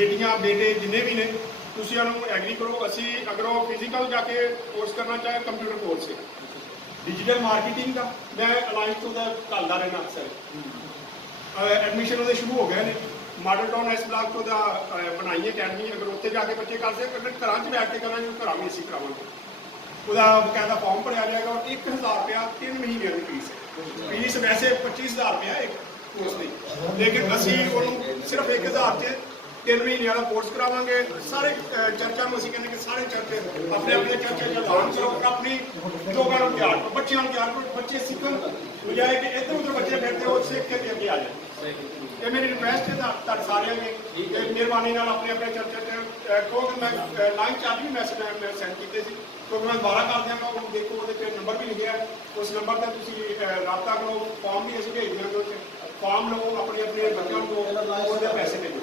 ਬੇਟੀਆਂ ਬੇਟੇ ਜਿੰਨੇ ਵੀ ਨੇ ਤੁਸੀਂ ਉਹਨਾਂ ਨੂੰ ਐਗਰੀ ਕਰੋ। ਅਸੀਂ ਅਗਰ ਉਹ ਫਿਜ਼ੀਕਲ ਜਾ ਕੇ ਕੋਰਸ ਕਰਨਾ ਚਾਹੇ ਕੰਪਿਊਟਰ ਕੋਰਸ ਹੈ, ਡਿਜੀਟਲ ਮਾਰਕੀਟਿੰਗ ਦਾ ਮੈਂ ਅਲਾਈਨਸ ਤੋਂ ਦਾ ਘੱਲਦਾ ਰਹਿਣਾ ਅਕਸਰ। ਐਡਮਿਸ਼ਨ ਉਹਦੇ ਸ਼ੁਰੂ ਹੋ ਗਏ ਨੇ। ਮਾਡਲ ਟਾਊਨ ਇਸ ਬਲਾਕ ਤੋਂ ਦਾ ਬਣਾਈ ਅਕੈਡਮੀ, ਅਗਰ ਉੱਥੇ ਜਾ ਕੇ ਬੱਚੇ ਕਰ ਸਕਦੇ, ਅਗਰ ਘਰਾਂ 'ਚ ਬੈਠ ਕੇ ਕਰਾਂਗੇ ਘਰਾਂ ਵੀ ਅਸੀਂ ਕਰਾਵਾਂਗੇ। ਉਹਦਾ ਬਕਾਇਦਾ ਫਾਰਮ ਭਰਿਆ ਜਾਏਗਾ ਔਰ 1000 ਰੁਪਇਆ 3 ਮਹੀਨਿਆਂ ਦੀ ਫੀਸ ਹੈ। ਫੀਸ ਵੈਸੇ 25000 ਰੁਪਇਆ ਇੱਕ ਕੋਰਸ ਦੀ, ਲੇਕਿਨ ਅਸੀਂ ਉਹਨੂੰ ਸਿਰਫ 1000 'ਚ 3 ਮਹੀਨਿਆਂ ਦਾ ਕੋਰਸ ਕਰਾਵਾਂਗੇ। ਸਾਰੇ ਚਰਚਾਂ ਨੂੰ ਅਸੀਂ ਕਹਿੰਦੇ ਕਿ ਸਾਰੇ ਚਰਚ ਆਪਣੇ ਆਪਣੇ ਚਰਚੇ 'ਚ ਐਲਾਨ ਕਰੋ, ਆਪਣੀ ਲੋਕਾਂ ਨੂੰ ਤਿਆਰ ਕਰੋ, ਬੱਚਿਆਂ ਨੂੰ ਤਿਆਰ ਕਰੋ, ਬੱਚੇ ਸਿੱਖਣ ਬਜਾਏ ਕਿ ਇੱਧਰ ਉੱਧਰ ਬੱਚੇ ਫਿਰਦੇ ਉਹ ਸਿੱਖ ਕੇ ਅੱਗੇ ਆ ਜਾਣ। ਇਹ ਮੇਰੀ ਰਿਕੁਐਸਟ ਹੈ ਤੁਹਾਡੇ ਸਾਰਿਆਂ ਨੇ ਮਿਹਰਬਾਨੀ ਨਾਲ ਆਪਣੇ ਆਪਣੇ ਚਰਚੇ 'ਤੇ ਕਿਉਂਕਿ ਮੈਂ ਲਾਈਨ 'ਚ ਅੱਜ ਵੀ ਮੈਸੇਜ ਮੈਂ ਸੈਂਡ ਕੀਤੇ ਸੀ, ਕਿਉਂਕਿ ਮੈਂ ਦੁਬਾਰਾ ਕਰ ਦਿਆਂਗਾ। ਉਹ ਦੇਖੋ ਉਹਦੇ 'ਤੇ ਨੰਬਰ ਵੀ ਲਿਖਿਆ, ਉਸ ਨੰਬਰ 'ਤੇ ਤੁਸੀਂ ਰਾਬਤਾ ਕਰੋ। ਫਾਰਮ ਵੀ ਅਸੀਂ ਭੇਜ ਦਿਆਂਗੇ, ਉੱਥੇ ਫਾਰਮ ਲਓ, ਆਪਣੇ ਆਪਣੇ ਬੱਚਿਆਂ ਨੂੰ ਉਹਦੇ ਪੈਸੇ ਭੇਜੋ।